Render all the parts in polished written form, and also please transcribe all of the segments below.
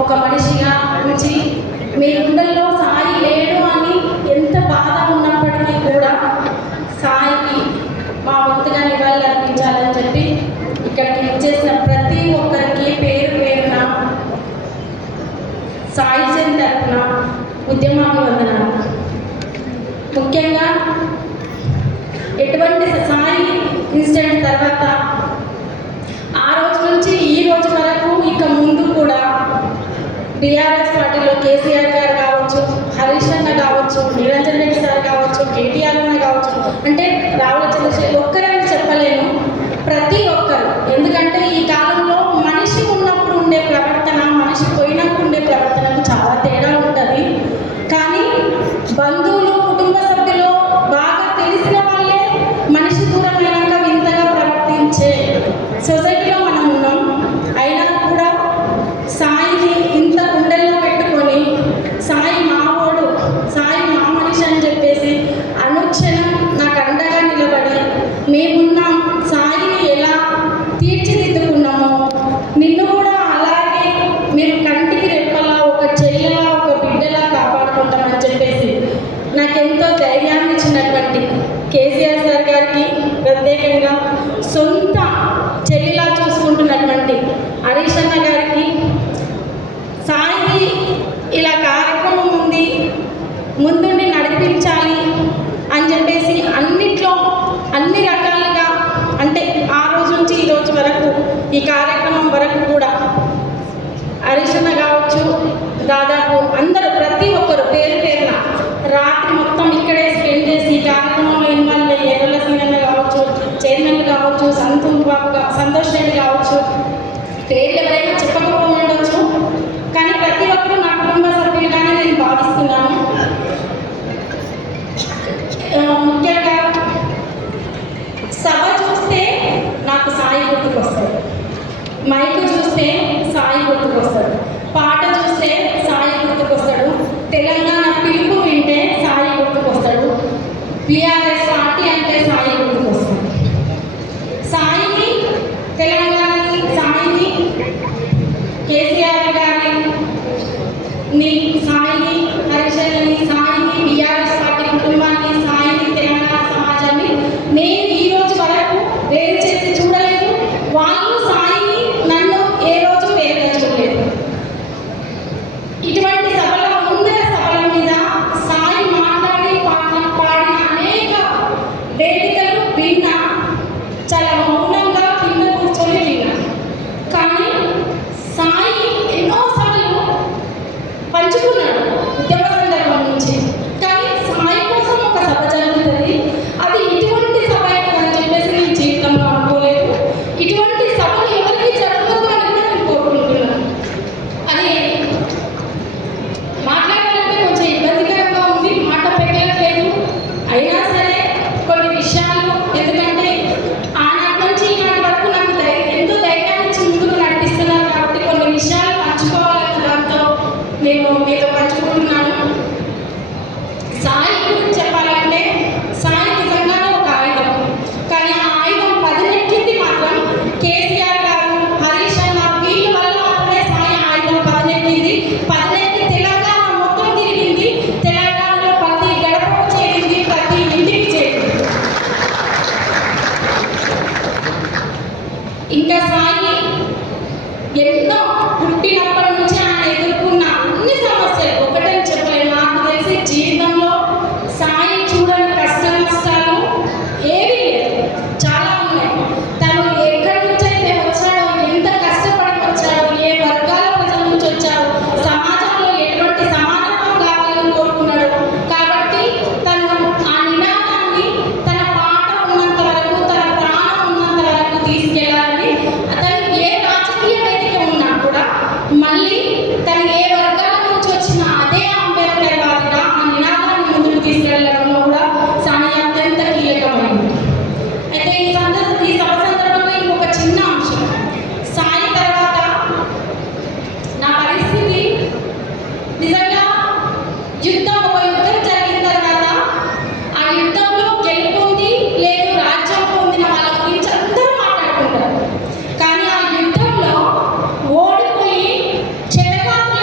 ఒక మనిషిగా ఉంచి మీ గుండెల్లో సాయి లేడు అని ఎంత బాధ ఉన్నప్పటికీ కూడా సాయికి మా వంతుగా నివాళులు అర్పించాలని చెప్పి ఇక్కడికి ఇచ్చేసిన ప్రతి ఒక్కరికి పేరు పేరున సాయి జన్ తరఫున ఉద్యమాభివందనాలు. ముఖ్యంగా ఎటువంటి సాయి ఇన్సిడెంట్ తర్వాత ఆ రోజు నుంచి ఈ రోజు వరకు ఇక ముందు కూడా బీఆర్ఎస్ పార్టీలో కేసీఆర్ గారు కావచ్చు, హరీష్ అన్న కావచ్చు, నిరంజన్ రెడ్డి సార్ కావచ్చు, కేటీఆర్ అన్న కావచ్చు, అంటే రావుల చంద్రశేఖర్ ఒక్కరని చెప్పలేను, ప్రతి ఒక్కరు. ఎందుకంటే ఈ కాలంలో మనిషి ఉన్నప్పుడు ఉండే ప్రవర్తన, మనిషి పోయినప్పుడు ఉండే ప్రవర్తనకు చాలా తేడా ఉంటుంది. కానీ బంధువులు, కుటుంబ సభ్యులు, బాగా తెలిసిన వాళ్ళే మనిషి దూరమైనాక వింతగా ప్రవర్తించే సొసైటీలో మనం ఉన్నాం. అయినా కూడా సాయిని ఇంత గుండెల్లో పెట్టుకొని సాయి మావోడు, సాయి మా మనిషి అని చెప్పేసి అనుక్షణం నాకు అండగా నిలబడి మేమున్నాం, సాయిని ఎలా తీర్చిదిద్దుకున్నామో నిన్ను కూడా అలాగే మేము కంటికి రెప్పలా, ఒక చెల్లెలా, ఒక బిడ్డలా కాపాడుకుంటామని చెప్పేసి నాకెంతో ధైర్యాన్ని ఇచ్చినటువంటి కేసీఆర్ సార్ గారికి, ప్రత్యేకంగా సొంత చెల్లిలా చూసుకుంటున్నటువంటి హరీష్ అన్న గారికి, సాయి ఇలా కార్యక్రమం ఉంది ముందుండి నడిపించాలి అని చెప్పేసి అన్నిట్లో అన్ని రకాలుగా, అంటే ఆ రోజు నుంచి ఈ రోజు వరకు ఈ కార్యక్రమం వరకు కూడా హరీష్ అన్న కావచ్చు, దాదాపు అందరూ ప్రతి ఒక్కరు పేరు పేరున రాత్రి మొత్తం ఇక్కడే స్పెండ్ చేసి ఈ కార్యక్రమంలో ఇన్వాల్వ్ అయ్యి ఎర్రల సీనన్న కావచ్చు, చైర్మన్లు కావచ్చు, సంతోష్ రెడ్డి కావచ్చు, పేర్లు ఎవరైనా చెప్పకపో ఉండొచ్చు, కానీ ప్రతి ఒక్కరూ నా కుటుంబ సభ్యులుగానే నేను భావిస్తున్నాను. ముఖ్యంగా సభ చూస్తే నాకు సాయి గుర్తుకొస్తాడు, మైక్ చూస్తే సాయి గుర్తుకొస్తాడు, పాట చూస్తే సాయి గుర్తుకొస్తాడు, తెలంగాణ పిలుపు వింటే సాయి గుర్తుకొస్తాడు, బీఆర్ఎస్ పార్టీ అంటే సాయి గుర్తుకొస్తాడు. సాయిని, తెలంగాణని, సాయిని, కేసీఆర్ గారిని, సాయిని, హరిశన్ని, సాయిని, బీఆర్ఎస్ పార్టీ కుటుంబాన్ని, సాయిని, తెలంగాణ సమాజాన్ని నేను ఈ రోజు వరకు వేరు చేసి చూడలేదు. వాళ్ళు సాయిని, నన్ను ఏ రోజు వేరుగా చూడలేదు. ఇటువంటి సభల ముందర సభల మీద సాయి మాట్లాడి పాడిన అనేక వేదికలు విన్నా, చాలా మౌనంగా కింద కూర్చొని విన్నా. కానీ సాయి ఎన్నో సభలు పంచుకున్నాడు ఉద్యమ సందర్భం నుంచి. కానీ సాయి కోసం ఒక సభ జరుగుతుంది, అది ఇటువంటి సభ అని చెప్పేసి నేను జీవితంలో అనుకోలేదు. ఇటువంటి సభలు ఎవరికి జరగదు అని కూడా నేను కోరుకుంటున్నాను. అది మాట్లాడాలంటే కొంచెం ఇబ్బందికరంగా ఉంది, మాట పెట్టలేదు. అయినా సరే కొన్ని విషయాలు, ఎందుకంటే ఆనాటి నుంచి ఈనాటి వరకు నాకు ఎంతో ధైర్యాన్ని ఇచ్చి ముందుకు నడిపిస్తున్నారు కాబట్టి కొన్ని విషయాలు పంచుకోవాలన్న దాంతో నేను మీతో పంచుకుంటున్నాను. సాయి గురించి చెప్పాలంటే సాయి నిజంగానే ఒక ఆయుధం. కానీ ఆ ఆయుధం పదునెక్కింది మాత్రం కేసీఆర్ గారు, హరీష్ అన్న వీళ్ళ వల్ల మాత్రమే సాయి ఆయుధం పదునెక్కింది. పదునెక్కి తెలంగాణ మొత్తం తిరిగింది, తెలంగాణలో ప్రతి గడపకు చేరింది, ప్రతి ఇంటికి చేరింది. ఇంకా సాయి ఎన్నో పుట్టినప్పటి నుంచి ఆయన ఎదుర్కొన్న అన్ని సమస్యలు ఒకటని చెప్పలేదు. నాకు తెలిసి జీవితంలో సాయి చూడని కష్ట నష్టాలు ఏవీ లేదు, చాలా ఉన్నాయి. తను ఎక్కడి నుంచి అయితే వచ్చాడో, ఎంత కష్టపడి వచ్చాడో, ఏ వర్గాల ప్రజల నుంచి వచ్చాడో, సమాజంలో ఎటువంటి సమానత్వం కావాలని కోరుకున్నాడు. కాబట్టి తను ఆ నినాదాన్ని తన పాట ఉన్నంత వరకు, తన ప్రాణం ఉన్నంత వరకు తీసుకెళ్ళాలని, తను ఏ రాజకీయ వేదిక ఉన్నా కూడా మళ్ళీ తను ఏ వర్గాల నుంచి వచ్చిన అదే అంబేద్కర్ వాదిగా ఆ నినాదాన్ని ముందుకు తీసుకెళ్లడంలో కూడా సాయి అత్యంత కీలకమైంది. అయితే ఈ సభ సందర్భంగా ఇంకొక చిన్న అంశం, సాయి తర్వాత నా పరిస్థితి నిజంగా యుద్ధం, ఒక యుద్ధం జరిగిన తర్వాత ఆ యుద్ధంలో గెలుపొంది లేదు రాజ్యం పొందిన వాళ్ళ గురించి అందరూ మాట్లాడుకుంటారు. కానీ ఆ యుద్ధంలో ఓడిపోయి చెరకాతుల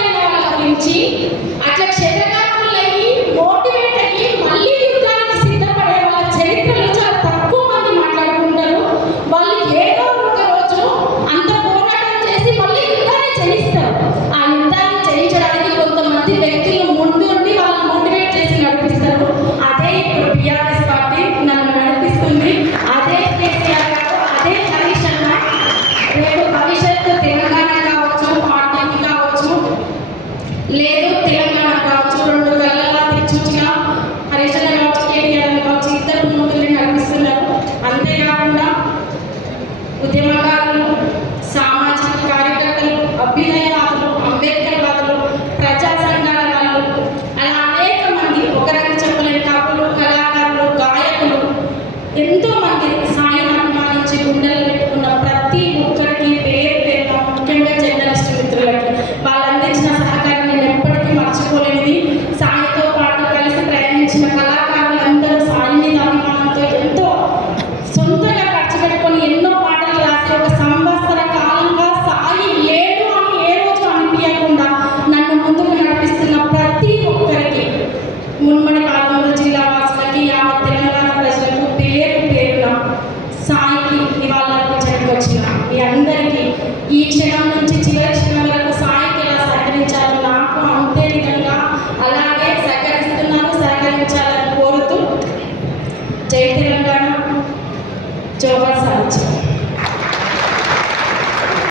దిక్సూచిగా హరీష్ అన్న కావచ్చు, కేటీఆర్ అన్న కావచ్చు, ఇద్దరు ముందుని నడిపిస్తున్నారు. అంతేకాకుండా ఉద్యమకారులు, సామాజిక కార్యకర్తలు, అభ్యుదయవాదులు, అంబేద్కర్ వాదులు, ప్రజా సంఘాల వాళ్ళు, అలా అనేక మంది, ఒకరికి చెప్పలేని కవులు, కళాకారులు, గాయకులు, ఎంతో మంది సాయిని అభిమానించి గుండెలు పెట్టుకున్న ప్రతి ఒక్కరికి పేరు పేరున, ముఖ్యంగా జర్నలిస్టు మిత్రులకి వాళ్ళు అందించిన సహకారం నేను ఎప్పటికీ మర్చిపోలేనిది. సాయితో పాటు కలిసి ప్రయాణించిన కళాకారులందరూ సాయి మీద అభిమానంతో ఎంతో సొంతంగా ఖర్చు పెట్టుకొని ఎన్నో పాటలు రాసి ఒక సంవత్సర కాలంగా సాయి లేడు అని ఏ రోజు అనిపించకుండా నన్ను ముందుకు నడిపిస్తున్న ప్రతి ఒక్కరికి, మున్మడి పాలమూరు జిల్లా వాసులకి, యావత్ తెలంగాణ ప్రజలకు పేరు పేరున సాయికి నివాళులర్పించడానికి వచ్చిన మీ అందరికీ ఈ క్షణం నుంచి చివరి క్షణం వరకు సాయికి ఎలా సహకరించాలో నాకు అంతే విధంగా అలాగే సహకరించాలని కోరుతూ జై తెలంగాణ, జోహార్ సాయి.